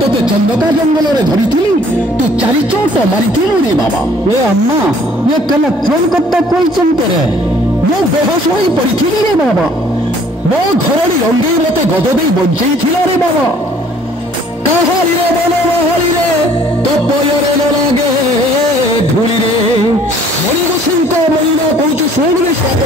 তোতে চন্দকা জঙ্গলরে ধরিଥିଲି তু চারি চোট মারিଥିଲୁ রে বাবা। ଏ ଅମ୍ମା ଇଏ କେନ ଫୋନ କଥା କହିଛନ୍ତି ରେ ମୁଁ ବେହୋସ ହୋଇ ପଡ଼ିଥିଲି ରେ ବାବା। ମୋ ଘରଣୀ ରଙ୍ଗେଇ ମତେ ଗଦ ଦେଇ ବଞ୍ଚେଇଥିଲା ରେ ବାବା। କାହାରିରେ ମନ ମାହାଳିରେ ତପୟରେ ନ ଲାଗେ ଧୂଳିରେ ମଣିଷଙ୍କ ମଳିନା କହୁଛୁ ଶୁଣରେ ସାପ।